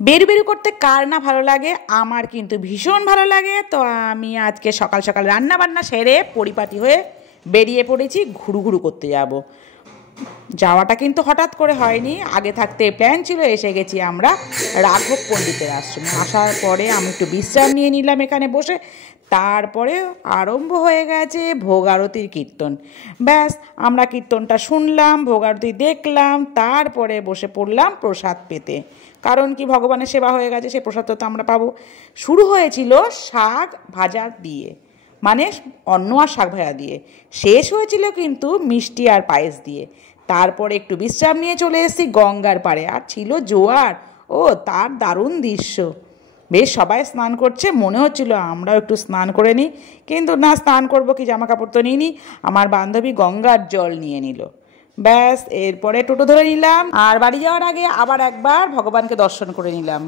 বেরু বেরু করতে কার না ভালো লাগে, আমার কিন্তু ভীষণ ভালো লাগে। তো আমি আজকে সকাল সকাল রান্না বান্না সেরে পরিপাটি হয়ে বেরিয়ে পড়েছি, ঘুরু ঘুরু করতে যাব। যাওয়াটা কিন্তু হঠাৎ করে হয়নি, আগে থাকতে প্ল্যান ছিল। এসে গেছি আমরা রাঘব পণ্ডিতের আশ্রমে। আসার পরে আমি একটু বিশ্রাম নিয়ে নিলাম এখানে বসে। তারপরে আরম্ভ হয়ে গেছে ভোগ আরতির কীর্তন। ব্যাস, আমরা কীর্তনটা শুনলাম, ভোগ আরতি দেখলাম, তারপরে বসে পড়লাম প্রসাদ পেতে। কারণ কি, ভগবানের সেবা হয়ে গেছে, সে প্রসাদ তো আমরা পাবো। শুরু হয়েছিল শাক ভাজা দিয়ে, মানে অন্ন আর শাক ভাজা দিয়ে। শেষ হয়েছিল কিন্তু মিষ্টি আর পায়েস দিয়ে। তারপরে একটু বিশ্রাম নিয়ে চলে এসেছি গঙ্গার পাড়ে, আর ছিল জোয়ার। ও তার দারুণ দৃশ্য। বেশ, সবাই স্নান করছে, মনে হচ্ছিল আমরাও একটু স্নান করে নিই, কিন্তু না, স্নান করবো কি, জামা কাপড় তো নিইনি। আমার বান্ধবী গঙ্গার জল নিয়ে নিল। ব্যাস, এরপরে টোটো ধরে নিলাম, আর বাড়ি যাওয়ার আগে আবার একবার ভগবানকে দর্শন করে নিলাম।